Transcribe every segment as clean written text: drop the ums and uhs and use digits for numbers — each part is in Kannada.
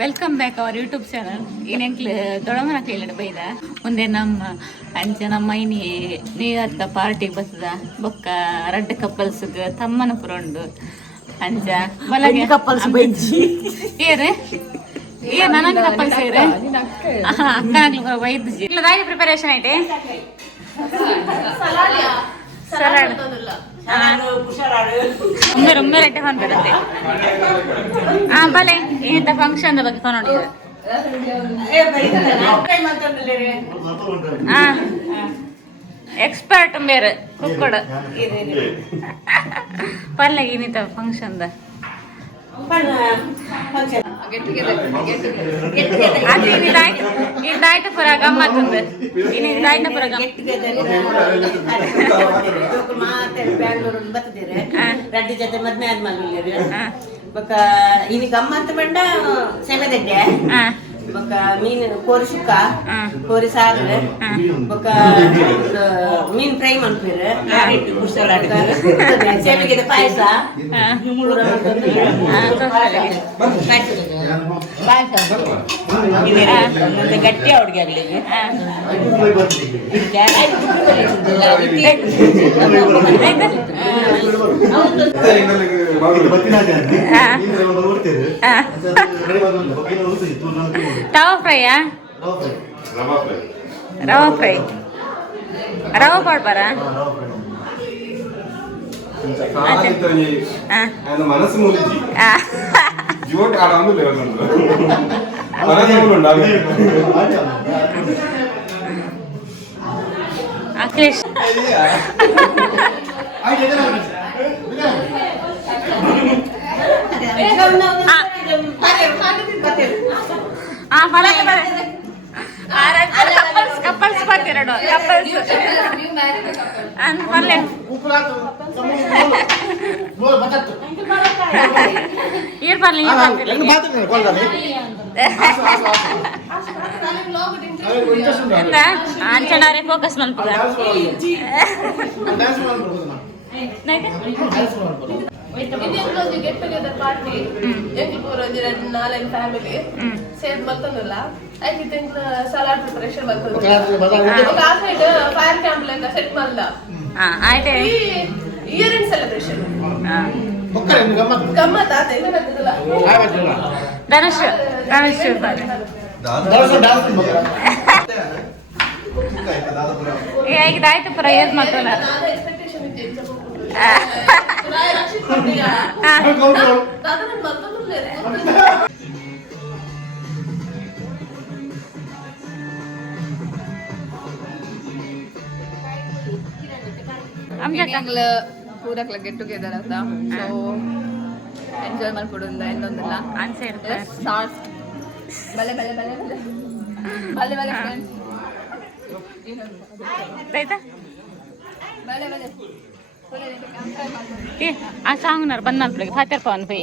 welcome back our YouTube channel ಏನಂಕ್ಲೆ ದೊಡಮನ ಕೇಳಿದ ಬೈದ ಮುಂದೆ ನಮ್ಮ ಅಂಚ ನಮ್ಮ ಐನಿ ನೀರತ್ತ ಪಾರ್ಟಿಗೆ ಬರ್ತದ ಬೊಕ್ಕ ರಡ್ಡ್ ಕಪ್ಪಲ್ಸ್ಗ್ ತಮ್ಮನ ಪುರ ಉಂಡು ಅಂಚ ಬಲಗೆ ಕಪ್ಪಲ್ಸ್ ಬೈಜಿ ಏರೆ ಏ ನನಗೆ ಕಪ್ಪಲ್ಸ್ ಏರೆ ಅಕ್ಕನಾಗ್ಲಿ ಪುರ ಬೈದ್ಜಿ ಇಲ್ಲ ದಾಯಿ ಪ್ರಿಪರೇಷನ್ ಐತೆ ಸಲಾಡ್ ಒಮ್ಮೆ ರೆಡ್ಡೆ ಹೊಂದಿರುತ್ತೆ ಬಲೆ ಇಂಥ ಫಂಕ್ಷನ್ ಬಗ್ಗೆ ಕೊನೋಡಿದ್ರು ಎಕ್ಸ್ಪರ್ಟ್ ಬೇರೆ ಕುಕ್ಕಡು ಪಲ್ಲೆ ಏನಿತ್ತ ಫಂಕ್ಷನ್ದ ಇದಾಯ್ತು ಪುರ ಗಮ್ಮತ್ತುಂದು ಇದಾಯ್ತು ಪುರ ರಡ್ಡಿ ಜೊತೆ ಮದ್ಮೆ ಆದ್ಮೇಲೆ ಬೊಕ್ಕ ಇನಿ ಗಮ್ಮತ್ ಬಂಡ ಸೆಮೆದಡ್ಡೆ ಬೊಕ್ಕ ಮೀನು ಕೋರಿ ಸುಕ್ಕ ಕೋರಿ ಸಾರು ಬೊಕ್ಕ ಮೀನ್ ಫ್ರೈ ಮಾಡ್ತೀರಿ ಸೇಮಿಗೆ ಪಾಯಸ ಗಟ್ಟಿ ಅವ್ರಿಗೆ ಆಗ್ಲಿ ತವಾ ಫ್ರೈಯಾ ರವಾ ಫ್ರೈ ರವಾ ಪಾಡ್ಬಾರ മനസ്സ് മൂലിജി ജോട്ട് ആടാന്ന് ಅಖಿಲೇಶ್ ಕಪ್ಪಲ್ಸ್ ಬರ್ತಿರಡು ಕಪ್ಪಲ್ಸ್ ಅಂದ್ ಬರ್ಲೆ ಈರ್ ಬರ್ಲಿ ಅಂಚನಾರೆ ಫೋಕಸ್ ಮಲ್ಪದ ಗೆಟ್ ಟುಗೆದರ್ ಪಾರ್ಟಿ ಎಂಕ್ಲು ಪೂರ ಒಂಜಿ 2-4 ಫ್ಯಾಮಿಲಿ ಸೇರ್ ಬರ್ತನಲ್ಲ ಐತಿ ತಿಂಕ್ಲ ಸಲಾಡ್ ಪ್ರಿಪರೇಷನ್ ಬರ್ತದ ಆ ಸೈಡ್ ಫೈರ್ ಕ್ಯಾಂಪ್ ಲೆಕ್ಕ ಸೆಟ್ ಮಲ್ದ ಆಯ್ತೆ ಇಯರ್ ಎಂಡ್ ಸೆಲೆಬ್ರೇಷನ್ ಗಮ್ಮತ್ ಆತ ಏನಂತದಲ್ಲ ಧನುಷ್ ಇದಾಯ್ತು ಪುರ ಯೂಸ್ ಮಾಡ್ತಲ್ಲ ಪೂರಕ್ಲ ಗೆಟ್ ಟುಗೆದರ್ ಅಂತ ಸೊ ಎಂಜಾಯ್ ಮಾಡ್ಕೊಡೋದ ಇನ್ನೊಂದಿಲ್ಲ ಅನ್ಸೈಡ್ ಬಲೆ ಬಲೆ ಬಲೆ ಬಲೆ ಬಲೆ ಆಯ್ತಾ ಬಲೆ ಬಲೆ ಆ ಸಾಂಗ್ನವ್ರು ಬಂದ್ನಲ್ಪಳಿಗೆ ಫಾತಿರ್ ಪವನ್ ಪೈ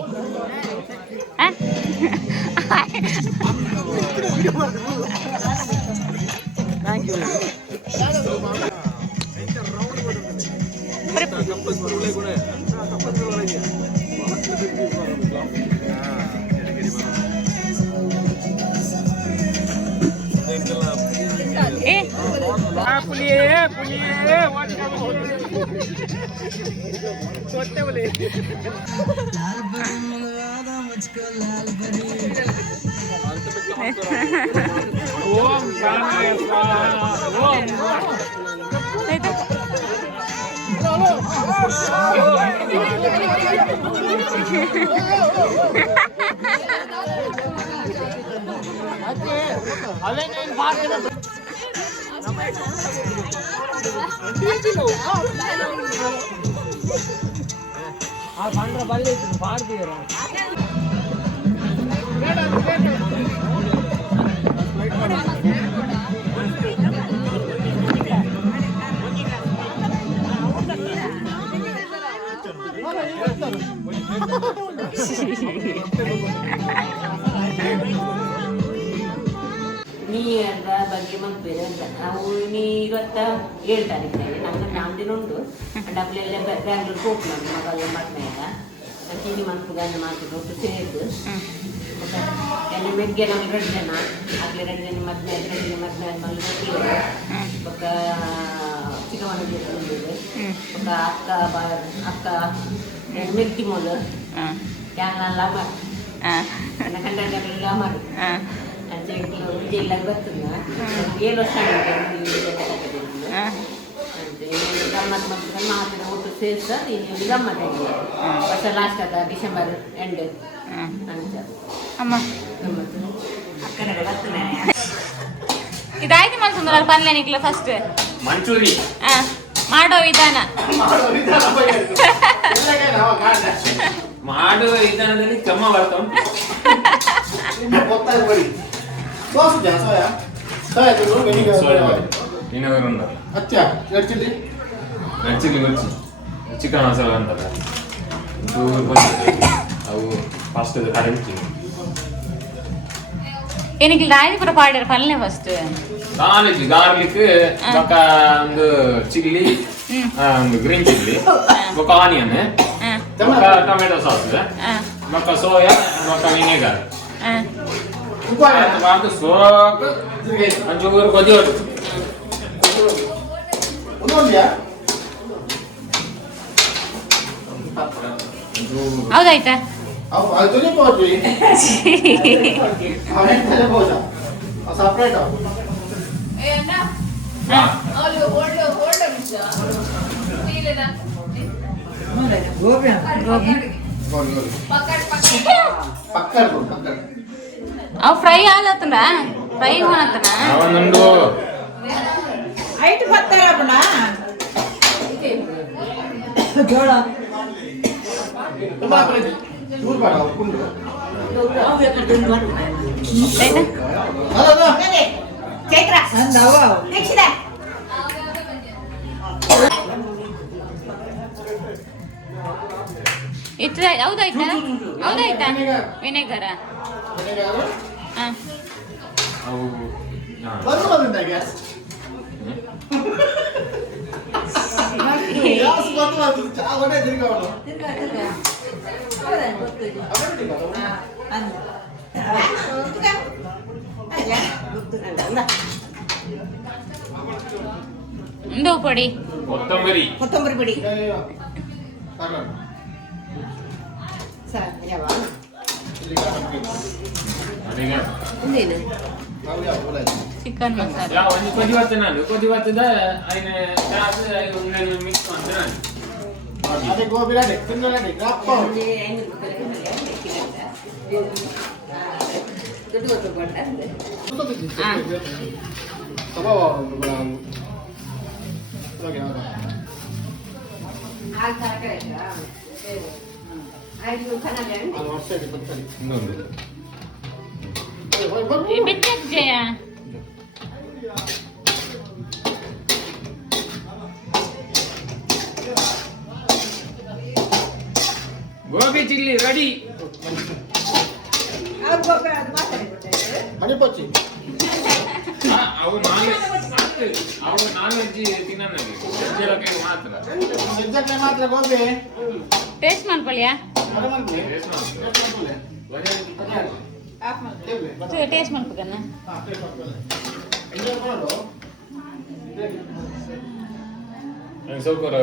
ನೀರ ಬಗ್ಗೆ ಮಲ್ಪೇರು ಅಂತ ನಾವು 27 ತಾರೀಕಿನಲ್ಲಿ ನಮ್ಗೆ ನಾಲ್ಕು ಉಂಟು ಡಬ್ಲೆಲ್ಲ ಬ್ಯಾಂಗ್ಳೂರ್ ಹೋಗ್ತು ಮಗಲ್ಲ ಮಾಡ್ಮೇಲೆ ಚೀನಿ ಮನ್ಪುಗನ್ನು ಮಾಡ್ಕೊಂಡು ಸೇರಿದು ಎಲ್ಲಿ ಮೆಗ್ಗೆ ನಮ್ಮ 2 ಜನ ಆಗ್ಲಿ 2 ಜನ ಮದ್ವೆ 2 ಜನ ಮದ್ವೆ ಆದ್ಮೇಲೆ ఒక ಚಿಕ್ಕಮ್ಮನ ಜೊತೆ ಬಂದಿದೆ ఒక ಅಕ್ಕ ಮೆತ್ತಿ ಮೂಲ ಯಾನೆಲ್ಲ ಮಾಡಿ ನನ್ನ ಕಂಡಲ್ಲ ಮಾಡಿ ಅಂತ ವಿಜಯ ಬರ್ತದ 7 ವರ್ಷ ಗಮ್ಮತ್ ಮಾಡ್ತಾರೆ ಮಾತಿನ ಊಟ ಸೇರಿಸ್ತಾರೆ ಇಲ್ಲಿ ಗಮ್ಮತ್ ಆಗಿದೆ ವರ್ಷ ಲಾಸ್ಟ್ ಅದ ಡಿಸೆಂಬರ್ ಎಂಡ್ ಅಂತ ಅಮ್ಮ ಗಮ್ಮತ್ತು ಅಕ್ಕನ ಬರ್ತಾನೆ ಇದಾಯ್ತು ಮಲ್ಸುಂದರ ಪಲ್ಯ ನಿಕ್ಲ ಫಸ್ಟ್ ಮಂಚೂರಿ ಮಾಡೋ ವಿಧಾನ ಮಾಡುವ ವಿಧಾನದಲ್ಲಿ ಕ್ರಮ ಬರ್ತಾವ ಚಿಕನ್ ಮಸಾಲ ಅಂತಲ್ಲ ಅವು ಫಸ್ಟ್ ಕರೆಕ್ಟ್ ಏನಕ್ಕೆ ರಾಯ್ದು ಪುರ ಪಾಡ್ಯಾರ ಪಲ್ಯ ಫಸ್ಟ್ ಗಾರ್ಲಿಕ್ ఒక ಒಂದು ಚಿಲ್ಲಿ ಒಂದು ಗ್ರೀನ್ ಚಿಲ್ಲಿ ఒక ಆನಿಯನ್ ఒక ಟೊಮೆಟೊ ಸಾಸ್ ఒక ಸೋಯಾ ఒక ವಿನೆಗರ್ ಬಾರ್ದು ಸೋಕ್ ಒಂಚೂರು ಕೊದಿ ಹೊಟ್ಟು ಹೌದಾಯ್ತಾ ಸಪ್ರೇಟ್ ಅವು ಫ್ರೈ ಆದತ್ತನ ಫ್ರೈ ಮಾಡತ್ತನ ಅವನೊಂದು ಐಟ್ ಬರ್ತಾರಪ್ಪಣ ಜೋಳ ಚೈತ್ರ ಇಷ್ಟ ಹೌದಾಯ್ತಾ ಹೌದಾಯ್ತಾ ವಿನೆಗರ ಅವು ಇಂದು ಪೊಡಿ ಕೊತ್ತಂಬರಿ ಬಿಡಿ ಚಿಕನ್ ಮಸಾಲ ಒಂದು ಕೊದಿ ಬರ್ತದೆ ನಾನು ಕೊದಿ ಬರ್ತದ അതിന് ഒന്ന് ಮಿಕ್ಸ್ ಮಾಡ್ತೀನಿ ನಾನು ಅದೇ ಗೋಬಿ ರೆಡಿ ತಿನ್ನೋಣ ಜಯ ಗೋಬಿ ಚಿಲ್ಲಿ ರೆಡಿ ಅವು ನಾನ್ ವೆಜ್ ತಿನ್ನಲ್ಲ ಮಾತ್ರ ಗೋಬಿ ಟೇಸ್ಟ್ ಮಾಡ್ಕೊಳ್ಳಿಯಾ ಟೇಸ್ಟ್ ಮಾಡ್ಬೇಕನ್ನ ಸೌಕರ್ಯ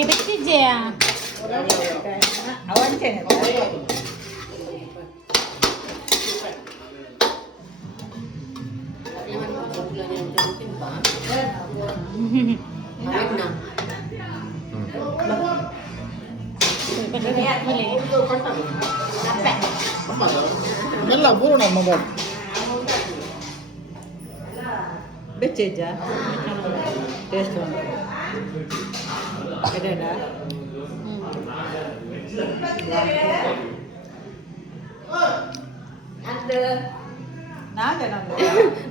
ಇದಕ್ಕೆ ಜಯ ಅವಂತೇನೆ ಎಲ್ಲ ಪೂರ್ಣ ಮೊಬೈಲ್ ಬೆಚ್ಚ ಟೇಸ್ಟ್ ಉಂಟು ಇದೆನಾ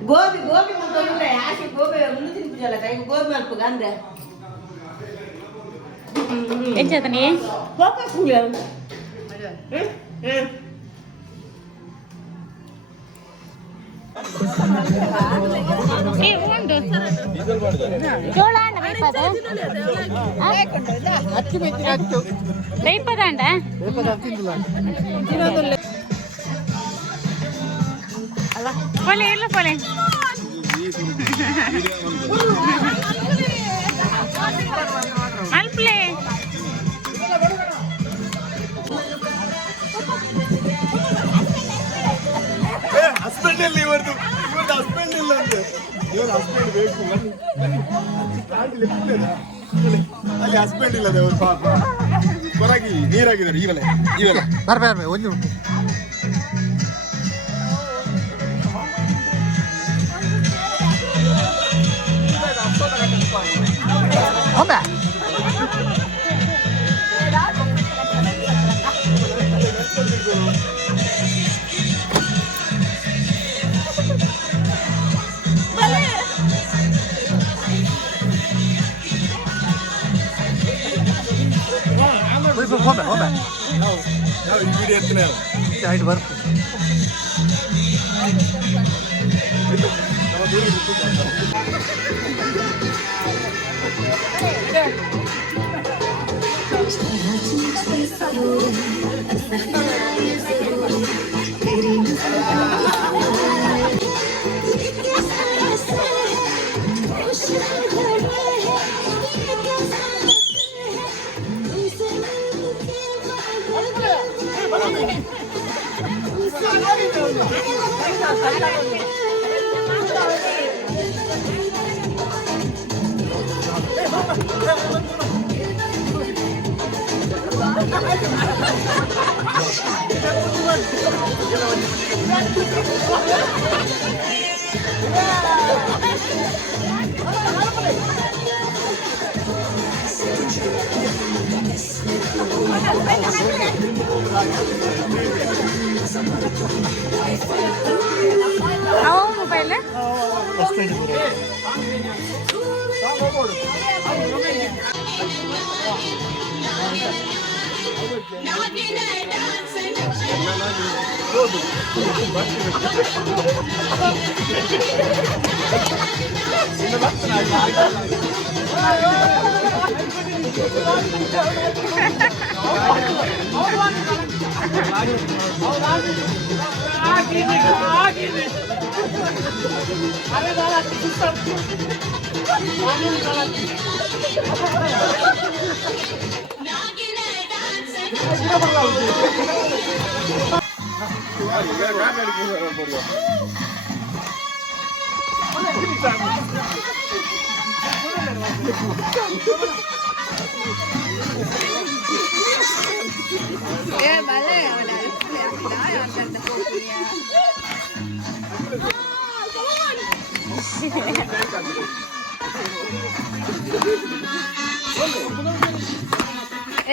ಗೋಬಿ ಗೋಬಿ ಮತ್ತೆ ಆಸೆ ಗೋಬಿ ಮುಂದೆ ತಿನ್ಪುಜಲ್ಲ ಕೈ ಗೋಬಿ ಮಲ್ಪುಗ ಅಂದ್ರೆ ಏನ್ ಚೇತನಿ ಫೋಕಸ್ ಏ ಉಂಡು ಜೋಳ ಅಂಡ ಬೇಯ್ಪದ ಅಕ್ಕಿ ಮೆತ್ತಿನ ಅಚ್ಚು ಬೇಯ್ಪದ ಅಂಡ ಅಲ್ಲ ಪೊಲೆ ಇಲ್ಲ ಪೊಲೆ ಅಲ್ಪ್ಲೆ ಹಸ್ಬೆಂಡ್ ಇಲ್ಲ ಇವ್ರದ್ದು ಹಸ್ಬೆಂಡ್ ಇಲ್ಲ ಅಂತೆ ಇವ್ರ ಹಸ್ಬೆಂಡ್ ಬೇಕು ಅಲ್ಲಿ ಹಸ್ಬೆಂಡ್ ಇಲ್ಲ ಅವ್ರು ಪಾಪ ಹೊರಗಿ ನೀರಾಗಿದ್ದಾರೆ ಇವಲೆ ಬರ್ಬೇ ಒಂದು ಒಮ್ಮೆ ನಾವು ಈ ವಿಡಿಯೋ ಎತ್ತನೇ ಆಯ್ತು ಬರ್ತೀವಿ ಅವ ಮೊಬೈಲ್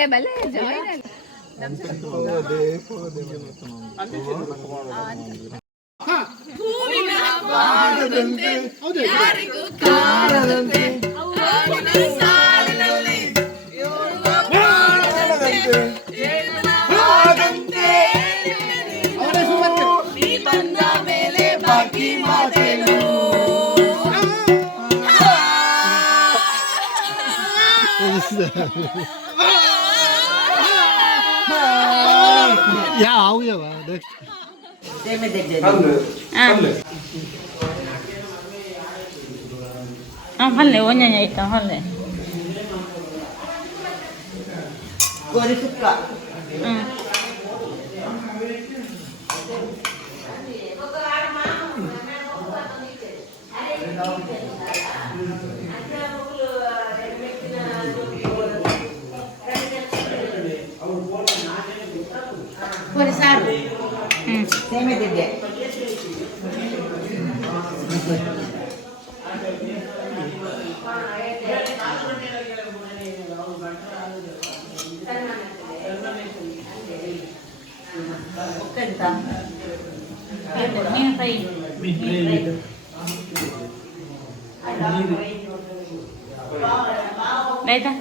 ಭಲೆ ಜಾಯಿನ್ ಯಾರಿಗೂ ಕಾಣದಂತೆ ಸಾಲಿನಲ್ಲಿ ನೀ ಬಂದ ಮೇಲೆ ಬಾಕಿ ಮಾತೇನು ಯಾವ ನೆಕ್ಸ್ಟ್ ಹೊಲ್ಲೆ ಒಂಜ ಆಯ್ತಾ ಹೊಲ್ಲೆ ಗೋರಿ ಸುಕ್ಕ ಗೋರಿ ಸಾರು ಸೇಮೆ ದಿಡ್ಡೆ ಮೀನು ಫ್ರೈ ಆಯ್ತಾ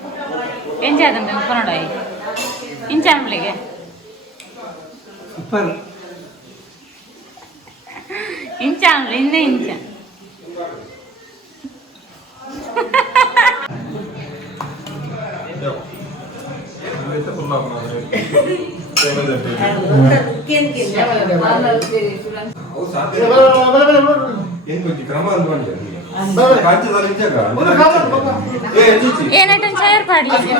ಎಂಚಾದಂತ ಕೊನೋಡ ಇಂಚಾನ್ಗಳಿಗೆ ಇಂಚ ಇನ್ನೇ ಇಂಚ ಅವು ಸಾಧ್ಯ ಏನ್ ಗೊತ್ತಿ ಕ್ರಮ ಅನ್ಕೊಂಡೆ ರಾಜ್ಯದಲ್ಲಿ ಇದ್ದಾಗ ಏನಂತ ಚೇರ್ ಪಾಡ್ಲಿಕ್ಕೆ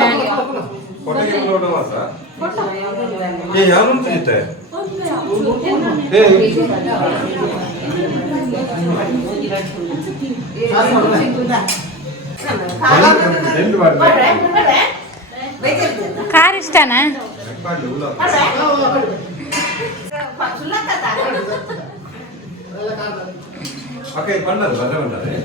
ಕೊಟ್ಟಿಗೆ ನೋಡ ಮಾತ್ರ ಯಾರು ತಿಂತೆ ಕಾರ್ ಇಷ್ಟನಾ ಅಕ್ಕ ಬಂದದ್ದು ಬಂದರೆ